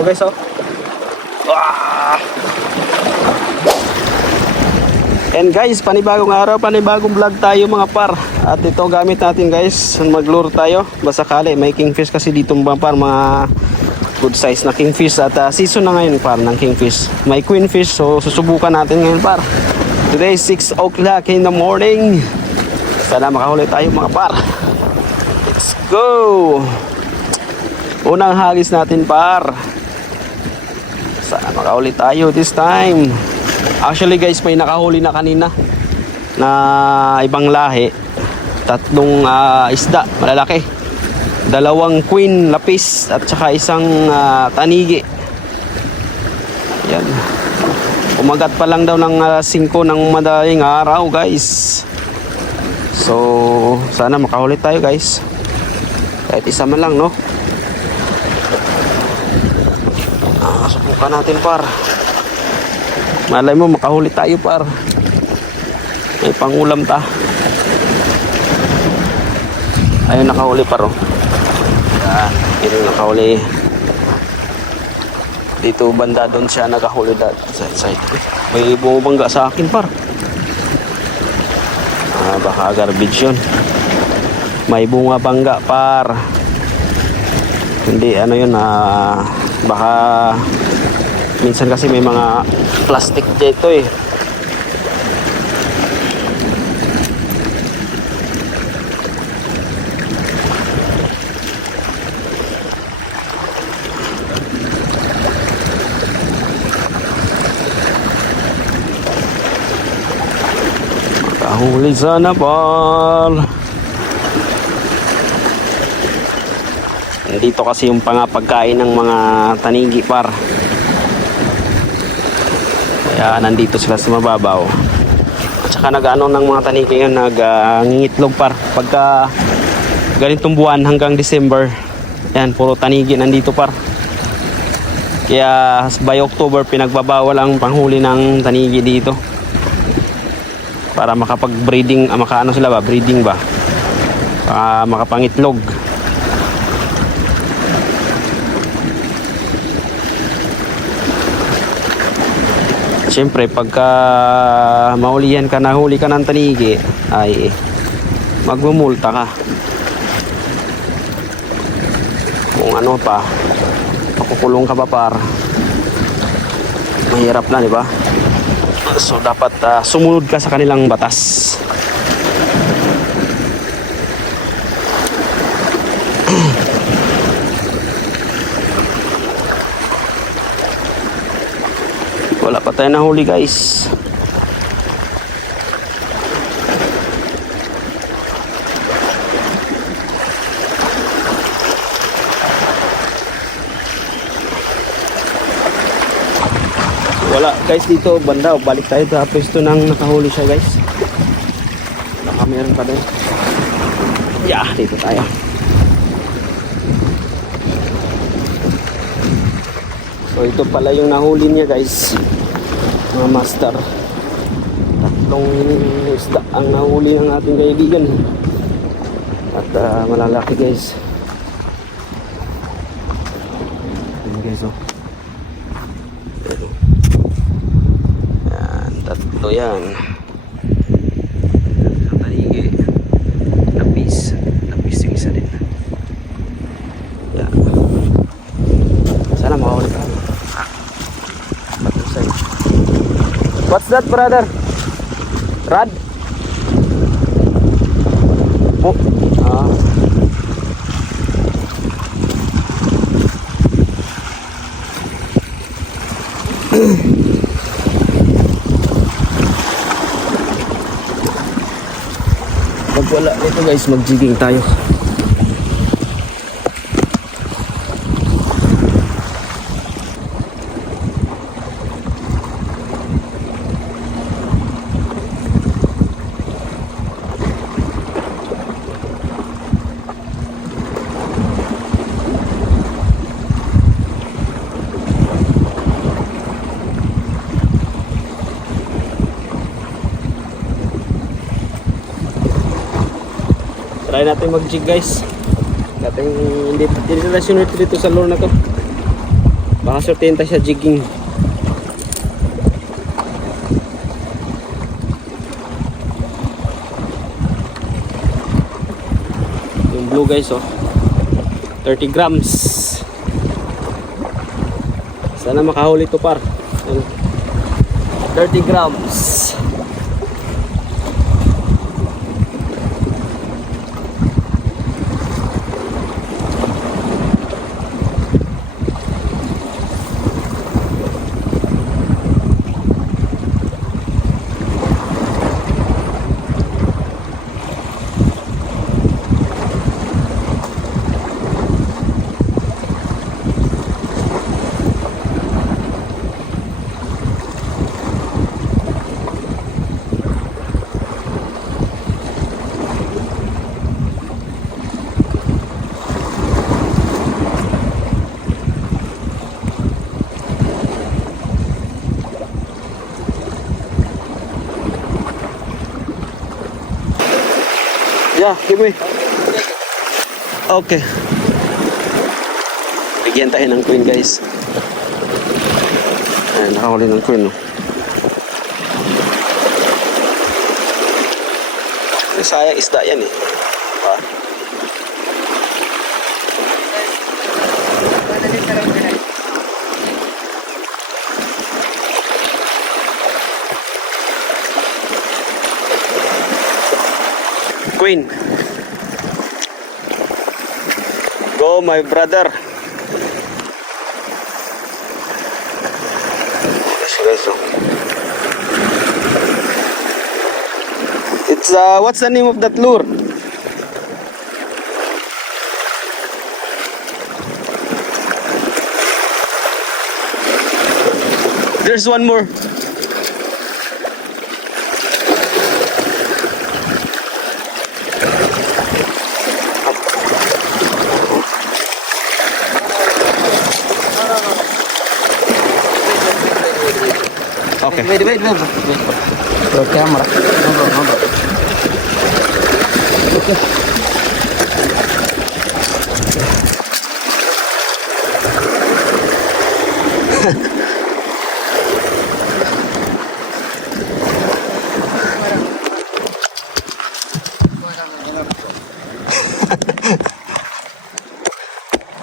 So guys, oh. Ah! And guys, panibagong araw, panibagong vlog tayo mga par. At ito gamit natin guys, maglure tayo. Basta sakali, may kingfish kasi dito mga par, mga good size na kingfish. At season na ngayon par ng kingfish. May queenfish, so susubukan natin ngayon par. Today is 6 o'clock in the morning. Sana makahuli tayo mga par. Let's go! Unang hagis natin par. Sana makahuli tayo this time. Actually guys, may nakahuli na kanina na ibang lahi. Tatlong isda, malalaki. 2 queen lapis at saka isang tanigi. Yan. Umagat pa lang daw ng 5 ng madaling araw guys. So, sana makahuli tayo guys. Kahit isa man lang, no? Subukan natin par. Malay mo makahuli tayo par. May pangulam ta. Ayun nakahuli par, oh. Yan, yun nakahuli. Dito banda doon siya nakahuli side. May bumabangga sa akin par. Baka garbage yun. May bunga bangga par. Hindi ano yun, baka minsan kasi may mga plastic dito eh. Makahuli sana par. Dito kasi yung pagkain ng mga tanigi par. Kaya nandito sila sa mababaw. At saka nag-ano ng mga tanigi yun, nag-ngingitlog par. Pagka ganitong buwan hanggang December, yan, puro tanigi nandito par. Kaya by October pinagbabawal ang panghuli ng tanigi dito. Para makapag-breeding, makaano sila ba? Breeding ba? Makapangitlog. Siyempre pagka mahulihan ka, nahuli ka ng tanigi, ay magmumulta ka. Kung ano pa, makukulong ka pa par. Mahirap na, di ba? So dapat sumunod ka sa kanilang batas. Wala pa tayo nahuli guys. Wala guys dito banda. Balik tayo sa pwesto ng nakahuli siya guys. Baka meron pa doon. Yeah, dito tayo. So ito pala yung nahuli niya guys, mga master. Tatlong isda ang nahuli ng ating kaibigan. At malalaki guys. Ayan guys, oh. Yan, tatlo yan. Tanigi. Lapis yung isa din. Yan. Sana makahuli ka. What's that, brother? Rod? Oh. Pag wala nito guys, mag-jigging tayo. Try natin mag-jig guys. Dating hindi na sinurte dito sa lure na to. Baka Makasortihin tayo sa jigging. Yung blue guys, oh. 30 grams. Sana makahuli to par. 30 grams. Yeah, give me. Okay. Bigyan tayo ng queen guys. Ayan, nakahuli ng queen. No? Sayang isda yan eh. Ah. Queen. Go my brother. It's what's the name of that lure? There's one more. Okay. Wait. Your camera. No. Okay.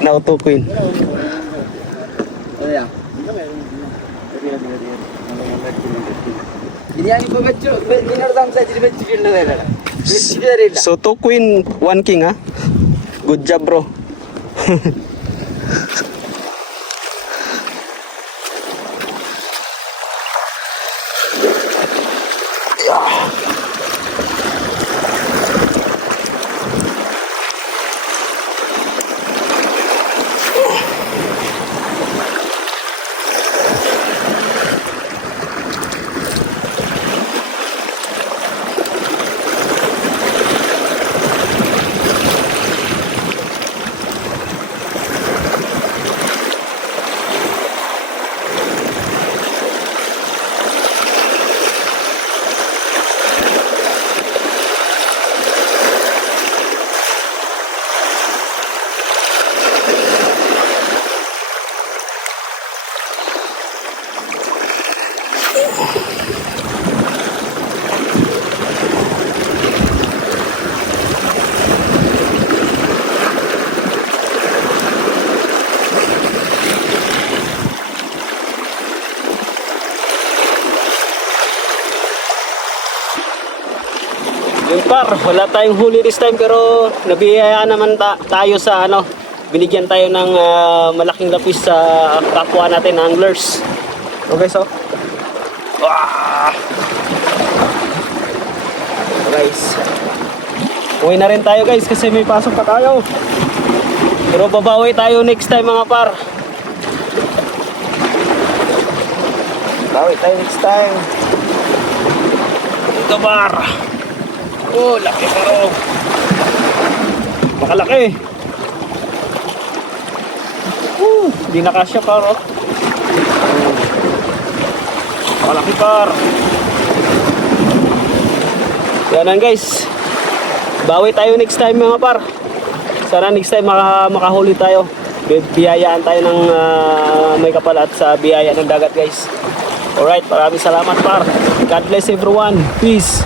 Now to queen. So 2 queen, 1 king ha. Good job bro. Yun par, wala tayong huli this time pero nabiyayaan naman tayo sa ano, binigyan tayo ng malaking lapis sa kapwa natin na anglers. Okay so. Guys. Uwi na rin tayo guys kasi may pasok pa tayo. Pero babawi tayo next time mga par. Bawi tayo next time. Ito par. Oh, laki pero. Makalaki. Hindi nakasya par. Makalaki par. Yan guys. Bawi tayo next time mga par. Sana next time makahuli tayo. biyayaan tayo ng may kapal at sa biyaya ng dagat guys. Alright, maraming salamat par. God bless everyone. Peace.